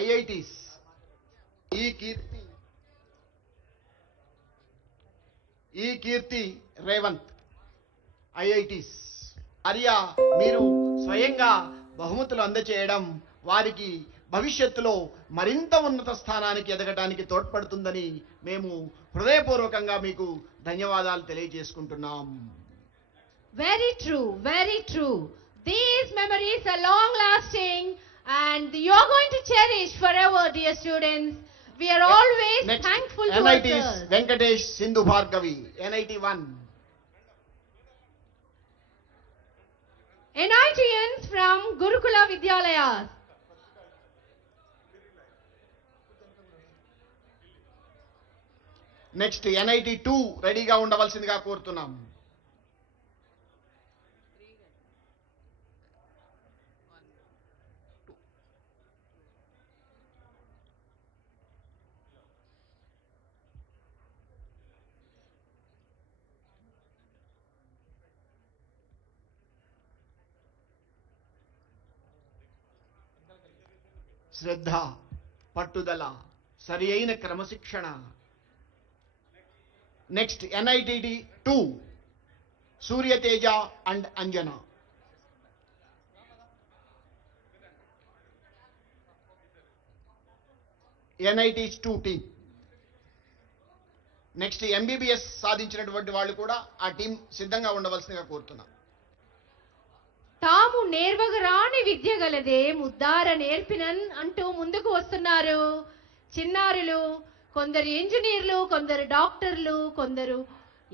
IITs ఈ కీర్తి Revanth IITs. Arya మీరు స్వయంగా బహుమతులు అందచేయడం వారికి భవిష్యత్తులో మరింత ఉన్నత స్థానానికి ఎదగడానికి తోడ్పడుతుందని మేము హృదయపూర్వకంగా మీకు ధన్యవాదాలు తెలియజేసుకుంటున్నాం. Very true, very true. These memories are long lasting and you are going to cherish forever, dear students. We are always Next, thankful to NITs others. Venkatesh Sindhu Bhargavi, NIT 1. NITians from Gurukula Vidyalayas. Next NIT 2 రెడీగా ఉండవలసిందిగా కోరుతున్నాం. శ్రద్ధ, పట్టుదల, సరి అయిన క్రమశిక్షణ. Next NIT 2 Surya Teja and Anjana. NITs 2 team. Next MBBS సాధించినటువంటి వాళ్ళు కూడా ఆ టీం సిద్ధంగా ఉండవలసిందిగా కోరుతున్నాం. తాము నేర్వగరాని విద్య గలదే ముద్దార నేర్పినన్ అంటూ ముందుకు వస్తున్నారు చిన్నారులు. కొందరు ఇంజనీర్లు, కొందరు డాక్టర్లు, కొందరు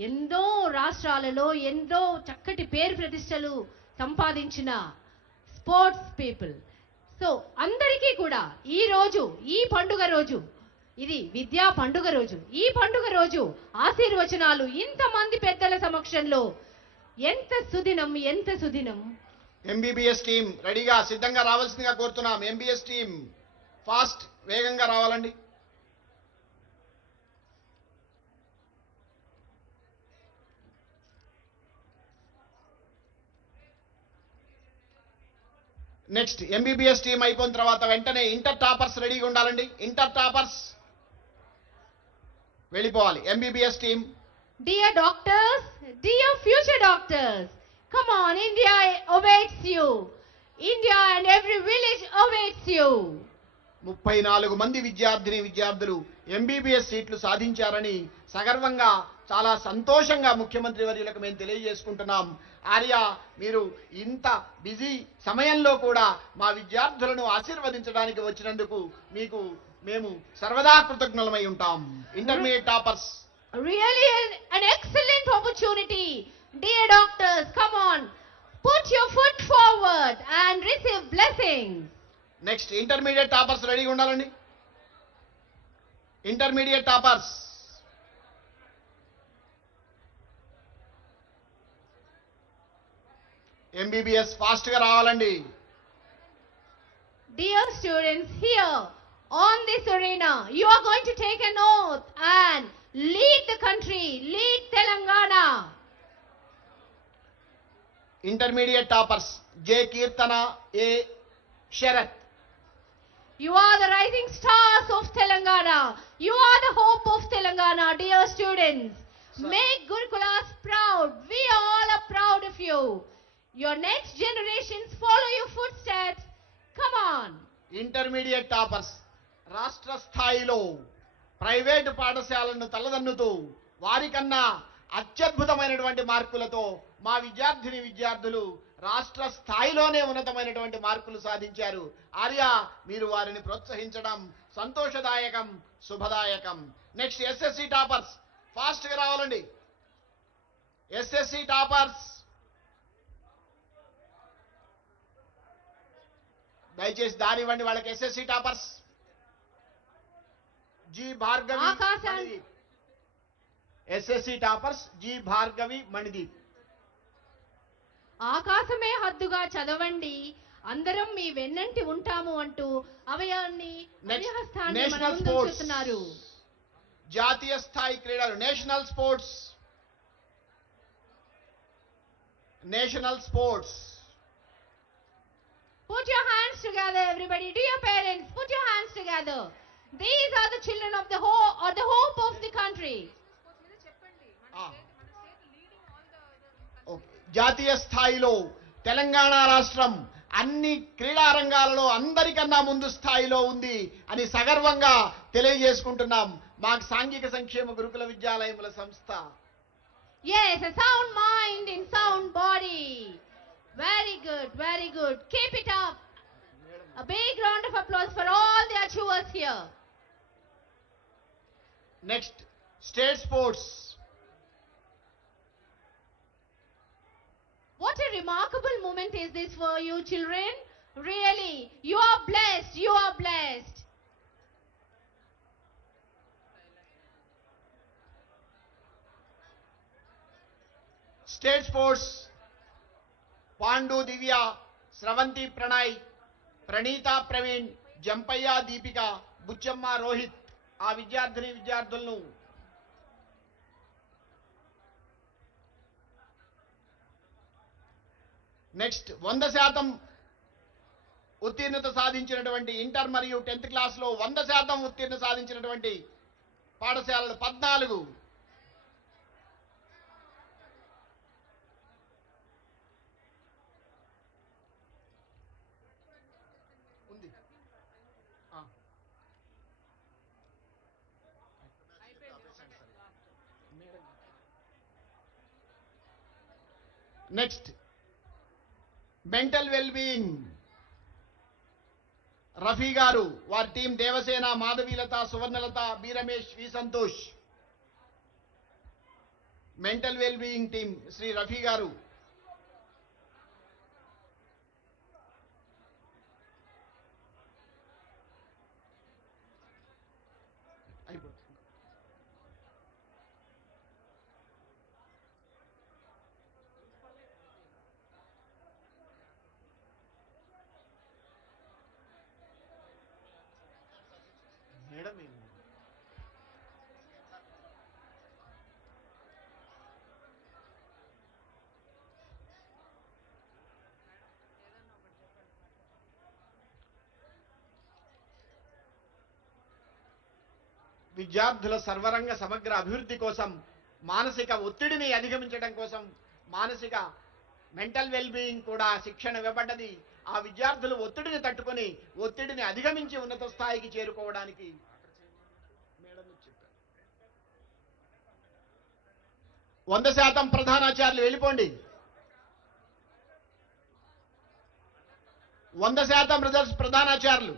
ఎన్నో రాష్ట్రాలలో ఎన్నో చక్కటి పేరు ప్రతిష్టలు సంపాదించిన స్పోర్ట్స్ పీపుల్. సో అందరికీ కూడా ఈ రోజు, ఈ పండుగ రోజు, ఇది విద్యా పండుగ రోజు, ఈ పండుగ రోజు ఆశీర్వచనాలు ఇంతమంది పెద్దల సమక్షంలో ఎంత సుదినం, ఎంత సుదినం. MBBS టీం రెడీగా సిద్ధంగా రావాల్సిందిగా కోరుతున్నాం. MBBS టీం ఫాస్ట్, వేగంగా రావాలండి. నెక్స్ట్ MBBS టీం అయిపోయిన తర్వాత వెంటనే ఇంటర్ టాపర్స్ రెడీగా ఉండాలండి. ఇంటర్ టాపర్స్ వెళ్ళిపోవాలి. MBBS team. Dear doctors, dear future doctors, come on, India awaits you. India and every village awaits you. 34 మంది విద్యార్థులు MBBS సీట్లు సాధించారని సగర్వంగా, చాలా సంతోషంగా ముఖ్యమంత్రి వర్యులకు మేము తెలియజేసుకుంటున్నాం. ఆర్య, మీరు ఇంత బిజీ సమయంలో కూడా మా విద్యార్థులను ఆశీర్వదించడానికి వచ్చినందుకు మీకు మేము సర్వదా కృతజ్ఞులమై ఉంటాం. Intermediate toppers. Really an excellent opportunity. Dear doctors, come on, put your foot forward and receive blessings. Next intermediate toppers రెడీగా ఉండాలండి. Intermediate toppers. MBBS ఫాస్ట్ గా రావాలండి. Dear students, here on this arena, you are going to take an oath and lead the country, lead Telangana. Intermediate toppers. J Keerthana, A Sharath. You are the rising stars of Telangana. You are the hope of Telangana, dear students. Make Gurukulas proud. We all are proud of you. Your next generations follow your footsteps. Come on. Intermediate toppers. రాష్ట్ర స్థాయిలో private పాఠశాలను తలదన్నుతూ వారికన్నా అత్యద్భుతమైనటువంటి మార్కులతో మా విద్యార్థులు రాష్ట్ర స్థాయిలోనే ఉన్నతమైనటువంటి మార్కులు సాధించారు. ఆర్య, మీరు వారిని ప్రోత్సహించడం సంతోషదాయకం, శుభదాయకం. నెక్స్ట్ SSC టాపర్స్ ఫాస్ట్ గా రావాలండి. SSC టాపర్స్ దయచేసి దారి ఇవ్వండి వాళ్ళకి. SSC toppers. G Bhargavi, Manideep. SSC toppers G Bhargavi, Manideep. ఆకాశమే హద్దుగా చదవండి, అందరం మీ వెన్నంటి ఉంటాము అంటూ అభయాన్ని అభయహస్తాన్ని మన ముందు ఉంచుతున్నారు. జాతీయ స్థాయి క్రీడలు, national sports. Put your hands together, everybody. Dear parents, put your hands together. These are the children of the hope of the country. Okay. జాతీయ స్థాయిలో తెలంగాణ రాష్ట్రం అన్ని క్రీడా రంగాలలో అందరికన్నా ముందు స్థాయిలో ఉంది అని సగర్వంగా తెలియజేసుకుంటున్నాం. మాకు సాంఘిక సంక్షేమ గురుకుల విద్యాలయముల సంస్థ. Yes, a sound mind in sound body. Very good, very good. Keep it up. A big round of applause for all the achievers here. Next state sports. What a remarkable moment is this for you children. Really, you are blessed. You are blessed. State sports Pandu Divya, Sravanthi Pranay, Praneetha Praveen, Jampaiah Deepika, Buchamma Rohith ఆ విద్యార్థులను next 100% ఉత్తీర్ణత సాధించినటువంటి inter మరియు 10th క్లాస్లో 100% ఉత్తీర్ణ సాధించినటువంటి పాఠశాలలు 14. ఉంది. Next mental wellbeing. Rafi garu, వారి team Devasena, Madhavilatha, Suvarnalatha, B Ramesh, V Santosh. Mental wellbeing team Shri Rafi garu. Madam విద్యార్థుల సర్వరంగ సమగ్ర అభివృద్ధి కోసం, మానసిక ఒత్తిడిని అధిగమించడం కోసం మానసిక మెంటల్ వెల్బీయింగ్ కూడా శిక్షణ ఇవ్వబడ్డది. ఆ విద్యార్థులు ఒత్తిడిని తట్టుకొని ఒత్తిడిని అధిగమించి ఉన్నత స్థాయికి చేరుకోవడానికి 100% ప్రధానాచార్యులు వెళ్ళిపోండి. 100% ప్రధానాచార్యులు.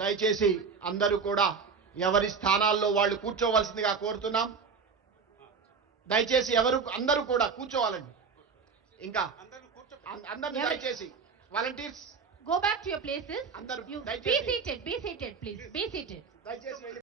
దయచేసి అందరూ కూడా ఎవరి స్థానాల్లో వాళ్ళు కూర్చోవలసిందిగా కోరుతున్నాం. దయచేసి అందరూ కూడా కూర్చోవాలండి. ఇంకా అందరూ దయచేసి volunteers go back to your places. అందరూ You be దయచేసి seated, please. Be seated. దయచేసి